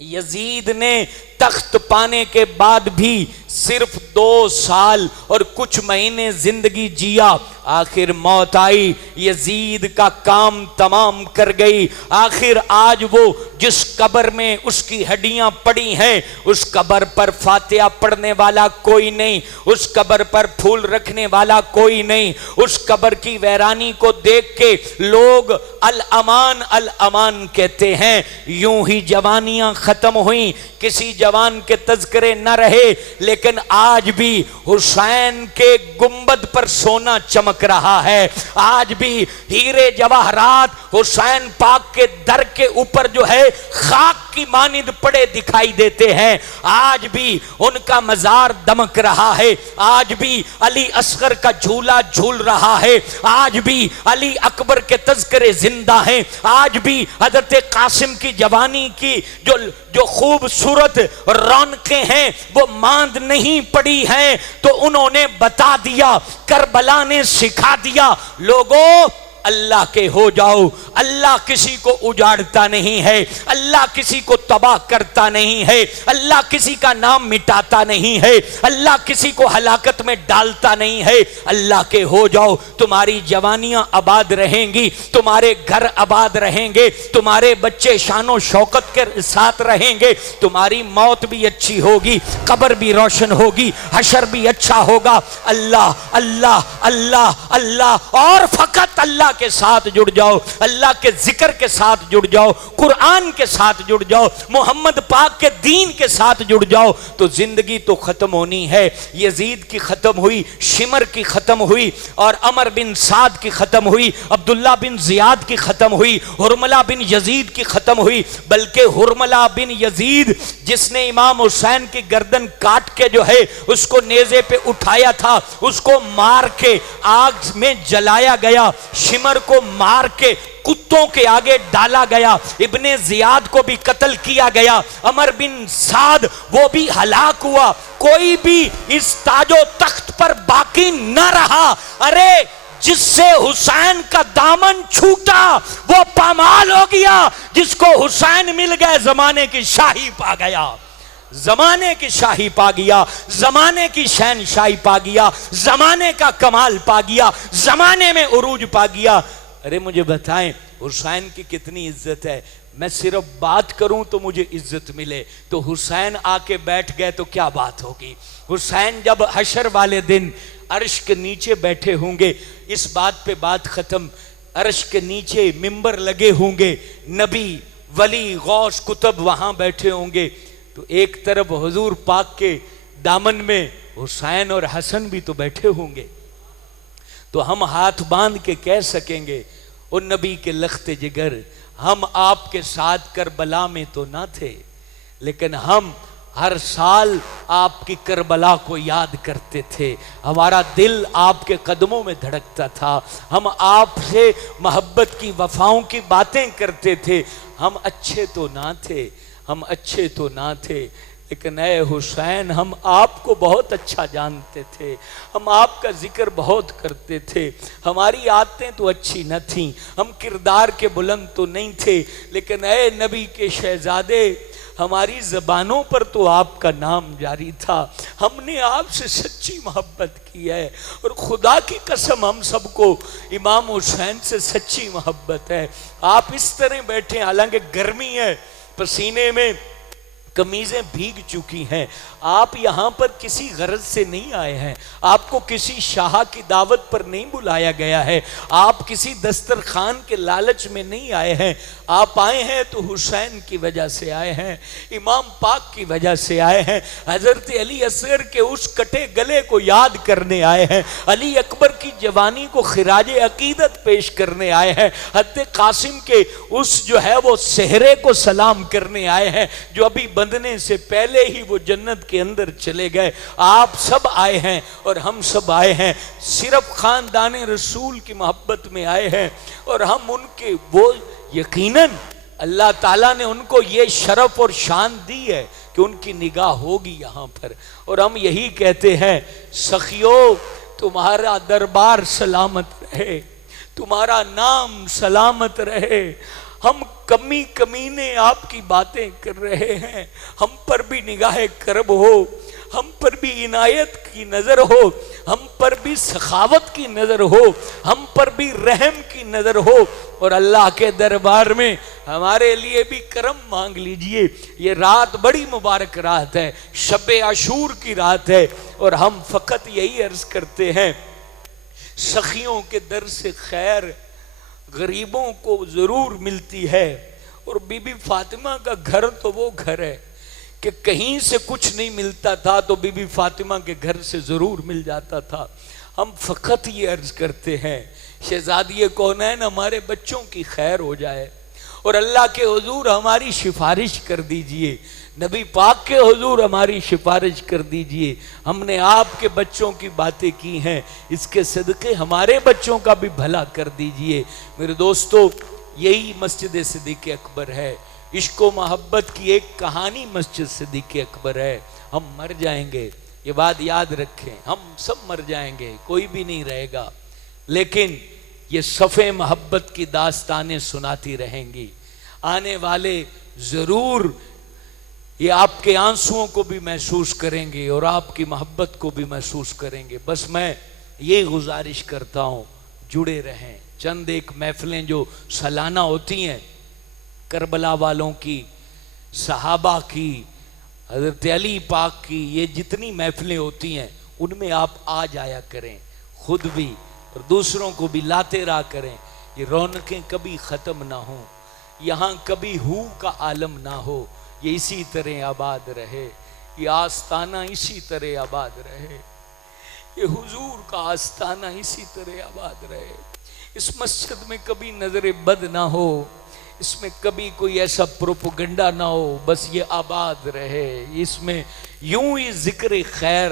یزید نے تخت پانے کے بعد بھی صرف 2 سال اور کچھ مہینے زندگی جیا، آخر موت آئی، یزید کا کام تمام کر گئی۔ آخر آج وہ جس قبر میں اس کی ہڈیاں پڑی ہیں، اس قبر پر فاتحہ پڑھنے والا کوئی نہیں، اس قبر پر پھول رکھنے والا کوئی نہیں، اس قبر کی ویرانی کو دیکھ کے لوگ الامان الامان کہتے ہیں۔ یوں ہی جوانیاں ختم ہوئیں، کسی جوان کے تذکرے نہ رہے، لیکن آج بھی حسین کے گنبد پر سونا چمک رہا ہے، آج بھی ہیرے جواہرات حسین پاک کے در کے اوپر جو ہے خاک کی مانند پڑے دکھائی دیتے ہیں، آج بھی ان کا مزار دمک رہا ہے، آج بھی علی اصغر کا جھولا جھول رہا ہے، آج بھی علی اکبر کے تذکرے زندہ ہیں، آج بھی حضرت قاسم کی جوانی کی جو خوبصورت رونقیں ہیں وہ ماند نہیں پڑی ہیں، تو انہوں نے بتا دیا، کربلا نے سکھا دیا، لوگوں اللہ کے ہو جاؤ، اللہ کسی کو اجاڑتا نہیں ہے، اللہ کسی کو تباہ کرتا نہیں ہے، اللہ کسی کا نام مٹاتا نہیں ہے، اللہ کسی کو ہلاکت میں ڈالتا نہیں ہے، اللہ کے ہو جاؤ، تمہاری جوانیاں آباد رہیں گی، تمہارے گھر آباد رہیں گے، تمہارے بچے شان و شوکت کے ساتھ رہیں گے، تمہاری موت بھی اچھی ہوگی، قبر بھی روشن ہوگی، حشر بھی اچھا ہوگا۔ اللہ اللہ اللہ اللہ، اور فقط اللہ کے ساتھ جڑ جاؤ، اللہ کے ذکر کے ساتھ جڑ جاؤ، قرآن کے ساتھ جڑ جاؤ، محمد پاک کے دین کے ساتھ جڑ جاؤ، تو زندگی تو ختم ہونی ہے۔ یزید کی ختم ہوئی، شمر کی ختم ہوئی، اور عمر بن سعد کی ختم ہوئی، عبداللہ بن زیاد کی ختم ہوئی، حرملہ بن یزید کی ختم ہوئی، بلکہ حرملہ بن یزید جس نے امام حسین کی گردن کاٹ کے جو ہے اس کو نیزے پہ اٹھایا تھا، اس کو مار کے آگ میں جلایا گیا، شمر کو مار کے کتوں کے آگے ڈالا گیا، ابن زیاد کو بھی قتل کیا گیا، عمر بن سعد وہ بھی ہلاک ہوا، کوئی بھی اس تاج و تخت پر باقی نہ رہا۔ ارے جس سے حسین کا دامن چھوٹا وہ پامال ہو گیا، جس کو حسین مل گئے زمانے کی شاہی پا گیا، زمانے کی شاہی پا گیا، زمانے کی شہنشاہی پا گیا، زمانے کا کمال پا گیا، زمانے میں عروج پا گیا۔ ارے مجھے بتائیں حسین کی کتنی عزت ہے، میں صرف بات کروں تو مجھے عزت ملے، تو حسین آ کے بیٹھ گئے تو کیا بات ہوگی۔ حسین جب حشر والے دن عرش کے نیچے بیٹھے ہوں گے، اس بات پہ بات ختم، عرش کے نیچے ممبر لگے ہوں گے، نبی ولی غوث کتب وہاں بیٹھے ہوں گے، تو ایک طرف حضور پاک کے دامن میں حسین اور حسن بھی تو بیٹھے ہوں گے، تو ہم ہاتھ باندھ کے کہہ سکیں گے او نبی کے لخت جگر، ہم آپ کے ساتھ کربلا میں تو نہ تھے، لیکن ہم ہر سال آپ کی کربلا کو یاد کرتے تھے، ہمارا دل آپ کے قدموں میں دھڑکتا تھا، ہم آپ سے محبت کی وفاؤں کی باتیں کرتے تھے، ہم اچھے تو نہ تھے، ہم اچھے تو نہ تھے، لیکن اے حسین ہم آپ کو بہت اچھا جانتے تھے، ہم آپ کا ذکر بہت کرتے تھے، ہماری عادتیں تو اچھی نہ تھیں، ہم کردار کے بلند تو نہیں تھے، لیکن اے نبی کے شہزادے ہماری زبانوں پر تو آپ کا نام جاری تھا، ہم نے آپ سے سچی محبت کی ہے، اور خدا کی قسم ہم سب کو امام حسین سے سچی محبت ہے۔ آپ اس طرح بیٹھے، حالانکہ گرمی ہے، پسینے میں قمیضیں بھیگ چکی ہیں، آپ یہاں پر کسی غرض سے نہیں آئے ہیں، آپ کو کسی شاہ کی دعوت پر نہیں بلایا گیا ہے، آپ کسی دسترخوان کے لالچ میں نہیں آئے ہیں، آپ آئے ہیں تو حسین کی وجہ سے آئے ہیں، امام پاک کی وجہ سے آئے ہیں، حضرت علی اصغر کے اس کٹے گلے کو یاد کرنے آئے ہیں، علی اکبر کی جوانی کو خراج عقیدت پیش کرنے آئے ہیں، حضرت قاسم کے اس جو ہے وہ صحرے کو سلام کرنے آئے ہیں جو ابھی بندنے سے پہلے ہی وہ جنت کے اندر چلے گئے۔ آپ سب آئے ہیں اور ہم سب آئے ہیں، صرف خاندان رسول کی محبت میں آئے ہیں، اور ہم ان کے وہ یقیناً اللہ تعالیٰ نے ان کو یہ شرف اور شان دی ہے کہ ان کی نگاہ ہوگی یہاں پر، اور ہم یہی کہتے ہیں سخیو تمہارا دربار سلامت رہے، تمہارا نام سلامت رہے، ہم کمی کمینے آپ کی باتیں کر رہے ہیں، ہم پر بھی نگاہ کرم ہو، ہم پر بھی عنایت کی نظر ہو، ہم پر بھی سخاوت کی نظر ہو، ہم پر بھی رحم کی نظر ہو، اور اللہ کے دربار میں ہمارے لیے بھی کرم مانگ لیجئے۔ یہ رات بڑی مبارک رات ہے، شب عاشور کی رات ہے، اور ہم فقط یہی عرض کرتے ہیں سخیوں کے در سے خیر غریبوں کو ضرور ملتی ہے، اور بی بی فاطمہ کا گھر تو وہ گھر ہے کہ کہیں سے کچھ نہیں ملتا تھا تو بی بی فاطمہ کے گھر سے ضرور مل جاتا تھا۔ ہم فقط یہ عرض کرتے ہیں شہزادی کونین ہمارے بچوں کی خیر ہو جائے، اور اللہ کے حضور ہماری سفارش کر دیجئے، نبی پاک کے حضور ہماری سفارش کر دیجئے۔ ہم نے آپ کے بچوں کی باتیں کی ہیں، اس کے صدقے ہمارے بچوں کا بھی بھلا کر دیجئے۔ میرے دوستو، یہی مسجد صدیق اکبر ہے، عشق و محبت کی ایک کہانی مسجد صدیق اکبر ہے۔ ہم مر جائیں گے، یہ بات یاد رکھیں، ہم سب مر جائیں گے، کوئی بھی نہیں رہے گا، لیکن یہ صفحے محبت کی داستانیں سناتی رہیں گی۔ آنے والے ضرور یہ آپ کے آنسوؤں کو بھی محسوس کریں گے اور آپ کی محبت کو بھی محسوس کریں گے۔ بس میں یہ گزارش کرتا ہوں جڑے رہیں۔ چند ایک محفلیں جو سالانہ ہوتی ہیں، کربلا والوں کی، صحابہ کی، حضرت علی پاک کی، یہ جتنی محفلیں ہوتی ہیں ان میں آپ آ جایا کریں، خود بھی اور دوسروں کو بھی لاتے رہا کریں۔ یہ رونقیں کبھی ختم نہ ہوں، یہاں کبھی ہو کا عالم نہ ہو، یہ اسی طرح آباد رہے، یہ آستانہ اسی طرح آباد رہے، یہ حضور کا آستانہ اسی طرح آباد رہے۔ اس مسجد میں کبھی نظر بد نہ ہو، اس میں کبھی کوئی ایسا پروپیگنڈا نہ ہو، بس یہ آباد رہے، اس میں یوں ہی ذکر خیر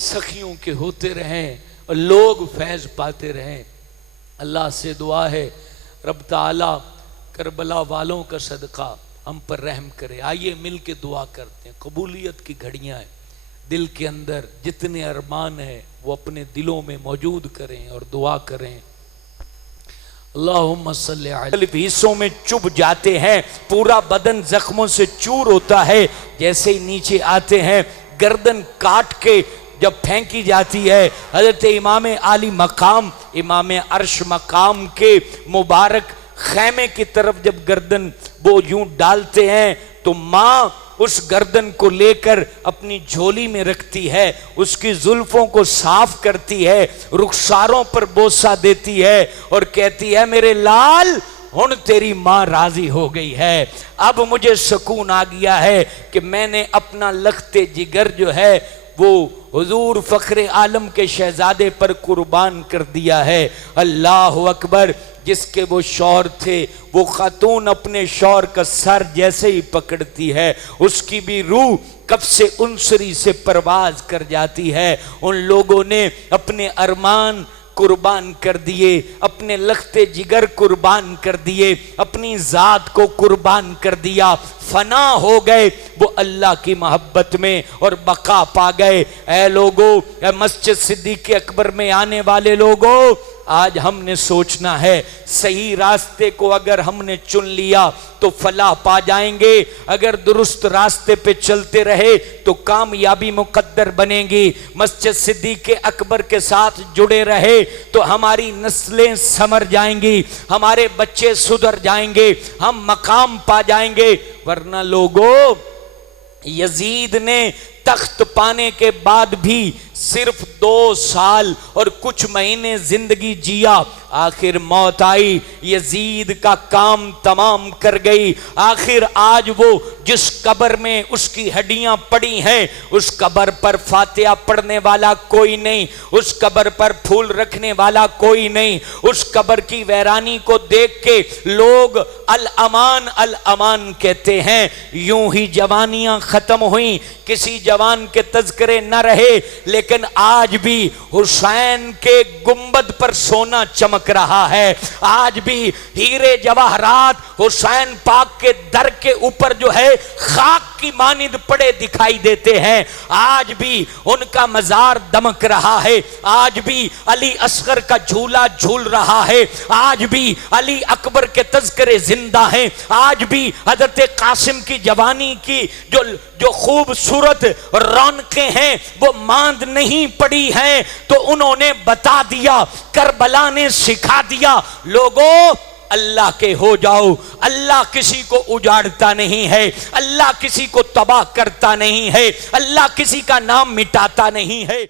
سخیوں کے ہوتے رہیں اور لوگ فیض پاتے رہیں۔ اللہ سے دعا ہے رب تعالیٰ کربلا والوں کا صدقہ ہم پر رحم کرے۔ آئیے مل کے دعا کرتے ہیں، قبولیت کی گھڑیاں ہیں، دل کے اندر جتنے ارمان ہیں وہ اپنے دلوں میں موجود کریں اور دعا کریں۔ اللہم صلی علی حصوں میں چب جاتے ہیں، پورا بدن زخموں سے چور ہوتا ہے، جیسے ہی نیچے آتے ہیں گردن کاٹ کے جب پھینکی جاتی ہے، حضرت امام عالی مقام، امام عرش مقام کے مبارک خیمے کی طرف جب گردن وہ یوں ڈالتے ہیں تو ماں اس گردن کو لے کر اپنی جھولی میں رکھتی ہے، اس کی زلفوں کو صاف کرتی ہے، رخساروں پر بوسہ دیتی ہے اور کہتی ہے میرے لال ہن تیری ماں راضی ہو گئی ہے، اب مجھے سکون آ گیا ہے کہ میں نے اپنا لخت جگر جو ہے وہ حضور فخر عالم کے شہزادے پر قربان کر دیا ہے۔ اللہ اکبر۔ جس کے وہ شوہر تھے، وہ خاتون اپنے شوہر کا سر جیسے ہی پکڑتی ہے اس کی بھی روح قفس انصری سے پرواز کر جاتی ہے۔ ان لوگوں نے اپنے ارمان قربان کر دیے، اپنے لخت جگر قربان کر دیے، اپنی ذات کو قربان کر دیا، فنا ہو گئے وہ اللہ کی محبت میں اور بقا پا گئے۔ اے لوگو، اے مسجد صدیق اکبر میں آنے والے لوگو، آج ہم نے سوچنا ہے صحیح راستے کو اگر ہم نے چن لیا تو فلاح پا جائیں گے، اگر درست راستے پہ چلتے رہے تو کامیابی مقدر بنے گی۔ مسجد صدیق اکبر کے ساتھ جڑے رہے تو ہماری نسلیں سمر جائیں گی، ہمارے بچے سدھر جائیں گے، ہم مقام پا جائیں گے۔ ورنہ لوگوں، یزید نے تخت پانے کے بعد بھی صرف 2 سال اور کچھ مہینے زندگی جیا، آخر موت آئی، یزید کا کام تمام کر گئی۔ آخر آج وہ جس قبر میں اس کی ہڈیاں پڑی ہیں، اس قبر پر فاتحہ پڑھنے والا کوئی نہیں، اس قبر پر پھول رکھنے والا کوئی نہیں، اس قبر کی ویرانی کو دیکھ کے لوگ الامان الامان کہتے ہیں۔ یوں ہی جوانیاں ختم ہوئیں، کسی جوان کے تذکرے نہ رہے، لیکن آج بھی حسین کے گنبد پر سونا چمک رہا ہے، آج بھی ہیرے جواہرات حسین پاک کے در کے اوپر جو ہے خاک کی مانند پڑے دکھائی دیتے ہیں، آج بھی ان کا مزار دمک رہا ہے، آج بھی علی اصغر کا جھولا جھول رہا ہے، آج بھی علی اکبر کے تذکرے زندہ ہیں، آج بھی حضرت قاسم کی جوانی کی جو خوبصورت رونقیں ہیں وہ ماند نہیں پڑی ہیں، تو انہوں نے بتا دیا، کربلا نے سکھا دیا، لوگوں اللہ کے ہو جاؤ، اللہ کسی کو اجاڑتا نہیں ہے، اللہ کسی کو تباہ کرتا نہیں ہے، اللہ کسی کا نام مٹاتا نہیں ہے۔